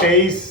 23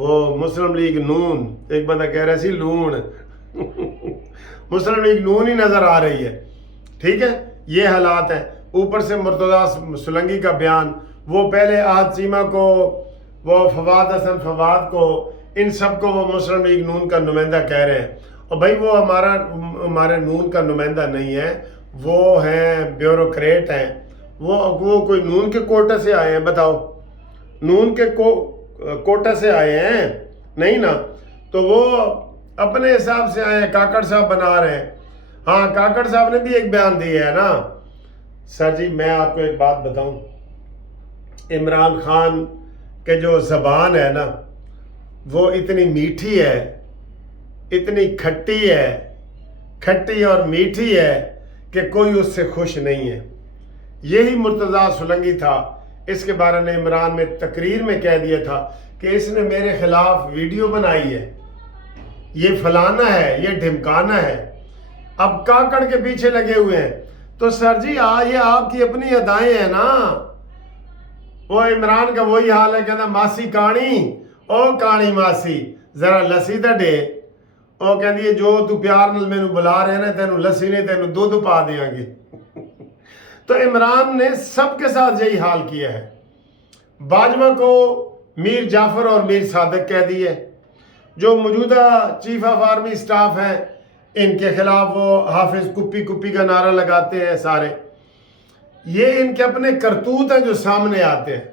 وہ مسلم لیگ نون، ایک بندہ کہہ رہا سی لون مسلم لیگ نون ہی نظر آ رہی ہے، ٹھیک ہے، یہ حالات ہیں۔ اوپر سے مرتضیٰ سلنگی کا بیان، وہ پہلے آج چیمہ کو، وہ فواد حسن فواد کو، ان سب کو وہ مسلم لیگ نون کا نمائندہ کہہ رہے ہیں، اور بھائی وہ ہمارے نون کا نمائندہ نہیں ہے، وہ ہیں بیوروکریٹ ہیں، وہ کوئی نون کے کوٹے سے آئے ہیں، بتاؤ نون کے کوٹا سے آئے ہیں نہیں نا، تو وہ اپنے حساب سے آئے ہیں، کاکڑ صاحب بنا رہے ہیں۔ ہاں کاکڑ صاحب نے بھی ایک بیان دیا ہے نا۔ سر جی میں آپ کو ایک بات بتاؤں، عمران خان کے جو زبان ہے نا وہ اتنی میٹھی ہے، اتنی کھٹی ہے، کھٹی اور میٹھی ہے کہ کوئی اس سے خوش نہیں ہے۔ یہی مرتضیٰ سلنگی تھا، اس کے بارے میں عمران میں تقریر میں کہہ دیا تھا کہ اس نے میرے خلاف ویڈیو بنائی ہے، یہ فلانا ہے، یہ ڈھمکانا ہے۔ اب کاکڑ کے پیچھے لگے ہوئے ہیں، تو سر جی یہ آپ کی اپنی ادائیں ہیں نا۔ وہ عمران کا وہی حال ہے، کہنا ماسی کانی، او کانی ماسی ذرا لسی تے دے، او کہندی ہے جو تو پیار نال مینوں بلا رہے نا، تینوں لسی نہیں تینوں دودھ پا دیاں گے۔ تو عمران نے سب کے ساتھ یہی حال کیا ہے۔ باجوہ کو میر جعفر اور میر صادق کہہ دیے، جو موجودہ چیف آف آرمی سٹاف ہیں ان کے خلاف وہ حافظ کپی کپی کا نعرہ لگاتے ہیں سارے۔ یہ ان کے اپنے کرتوت ہیں جو سامنے آتے ہیں،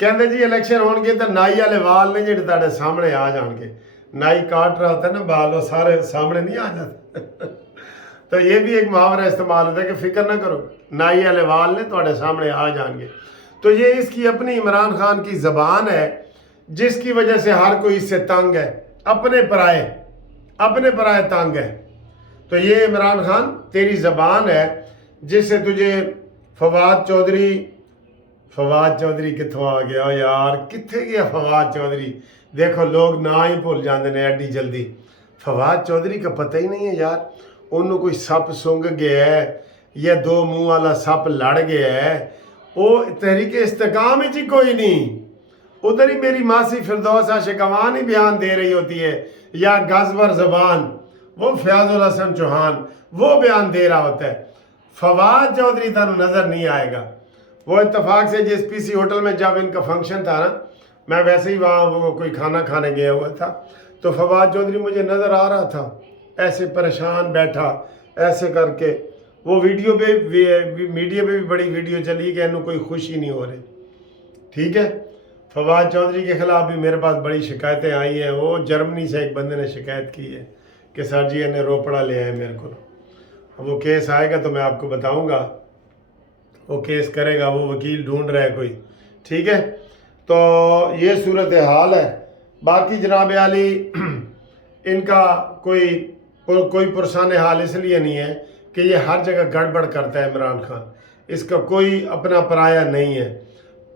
کہندے جی الیکشن ہون گے تو نائی والے وال نہیں جڑے تاڑے سامنے آ جان گے، نائی کاٹ رہا ہوتا ہے نا بال، وہ سارے سامنے نہیں آ جاتے تو یہ بھی ایک محاورہ استعمال ہوتا ہے کہ فکر نہ کرو، نائی والے وال نے تاڑے سامنے آ جان گے۔ تو یہ اس کی اپنی عمران خان کی زبان ہے، جس کی وجہ سے ہر کوئی اس سے تنگ ہے، اپنے پرائے تنگ ہے۔ تو یہ عمران خان تیری زبان ہے جس سے تجھے فواد چودھری کتوں آ گیا یار، کتنے گیا فواد چودھری؟ دیکھو لوگ نہ ہی بھول جاندے نے ایڈی جلدی۔ فواد چودھری کا پتہ ہی نہیں ہے یار، انہوں کوئی سپ سونگ گیا ہے یا دو منہ والا سپ لڑ گیا ہے، وہ تحریک استحکام ہی جی کوئی نہیں۔ ادھر ہی میری ماسی فردوس عاشقوان ہی بیان دے رہی ہوتی ہے، یا گازور زبان وہ فیاض الحسن چوہان وہ بیان دے رہا ہوتا ہے۔ فواد چودھری تانوں نظر نہیں آئے گا۔ وہ اتفاق سے جس پی سی ہوٹل میں جب ان کا فنکشن تھا نا، میں ویسے ہی وہاں وہ کوئی کھانا کھانے گیا ہوا تھا، تو فواد چودھری مجھے نظر آ رہا تھا ایسے پریشان بیٹھا ایسے کر کے۔ وہ ویڈیو پہ میڈیا پہ بھی بڑی ویڈیو چلی کہ انہوں کوئی خوشی نہیں ہو رہی، ٹھیک ہے۔ فواد چودھری کے خلاف بھی میرے پاس بڑی شکایتیں آئی ہیں۔ وہ جرمنی سے ایک بندے نے شکایت کی ہے کہ سر جی انہیں روپڑا لے آئے میرے کو۔ اب وہ کیس آئے گا تو میں آپ کو بتاؤں گا، وہ کیس کرے گا، وہ وکیل ڈھونڈ رہا ہے کوئی، ٹھیک ہے۔ تو یہ صورتحال ہے۔ باقی جناب عالی ان کا کوئی پرسان حال اس لیے نہیں ہے کہ یہ ہر جگہ گڑبڑ کرتا ہے عمران خان، اس کا کوئی اپنا پرایا نہیں ہے۔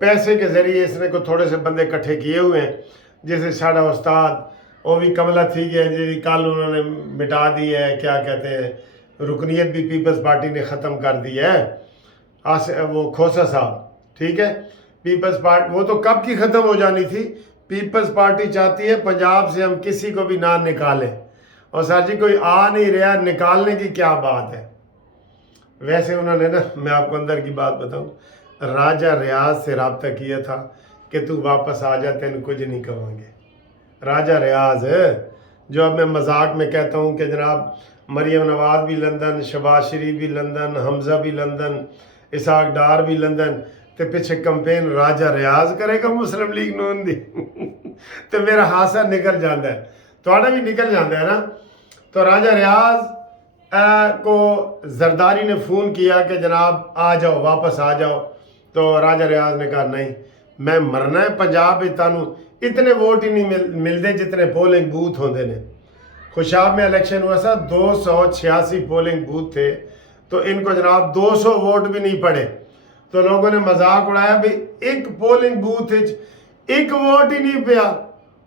پیسے کے ذریعے اس نے کو تھوڑے سے بندے اکٹھے کیے ہوئے ہیں، جیسے ساڑھا استاد وہ بھی کملا تھی گیا جی، کل انہوں نے مٹا دی ہے، کیا کہتے ہیں، رکنیت بھی پیپلز پارٹی نے ختم کر دی ہے، وہ کھوسا صاحب، ٹھیک ہے۔ پیپلز پارٹی وہ تو کب کی ختم ہو جانی تھی۔ پیپلز پارٹی چاہتی ہے پنجاب سے ہم کسی کو بھی نہ نکالیں، اور سر جی کوئی آ نہیں رہا، نکالنے کی کیا بات ہے۔ ویسے انہوں نے نا، میں آپ کو اندر کی بات بتاؤں، راجہ ریاض سے رابطہ کیا تھا کہ تو واپس آ جا، تین کچھ نہیں کہوں گے۔ راجہ ریاض جو اب میں مذاق میں کہتا ہوں کہ جناب مریم نواز بھی لندن، شہباز شریف بھی لندن، حمزہ بھی لندن، اسحاق ڈار بھی لندن، تے پیچھے کمپین راجہ ریاض کرے گا مسلم لیگ نون دی تو میرا ہاسا نکل جاندہ ہے، تھوڑا بھی نکل جاندہ ہے نا۔ تو راجہ ریاض کو زرداری نے فون کیا کہ جناب آ جاؤ، واپس آ جاؤ، تو راجہ ریاض نے کہا نہیں، میں مرنا ہے پنجاب تانوں اتنے ووٹ ہی نہیں ملتے جتنے پولنگ بوتھ ہوندے نے۔ خوشاب میں الیکشن ہوا سا 286 پولنگ بوتھ تھے، تو ان کو جناب 200 ووٹ بھی نہیں پڑے، تو لوگوں نے مذاق اڑایا بھی ایک پولنگ بوتھ ایک ووٹ ہی نہیں پیا۔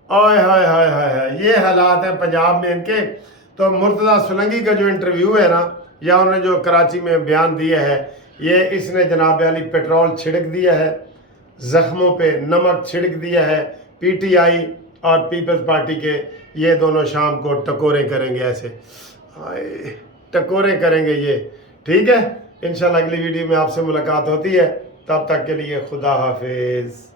آئے ہائے ہائے ہائے، یہ حالات ہیں پنجاب میں ان کے۔ تو مرتضیٰ سلنگی کا جو انٹرویو ہے نا، یا انہوں نے جو کراچی میں بیان دیا ہے، یہ اس نے جناب علی پیٹرول چھڑک دیا ہے، زخموں پہ نمک چھڑک دیا ہے۔ پی ٹی آئی اور پیپلز پارٹی کے یہ دونوں شام کو ٹکورے کریں گے ایسے، ٹکورے کریں گے یہ، ٹھیک ہے؟ انشاءاللہ اگلی ویڈیو میں آپ سے ملاقات ہوتی ہے، تب تک کے لیے خدا حافظ۔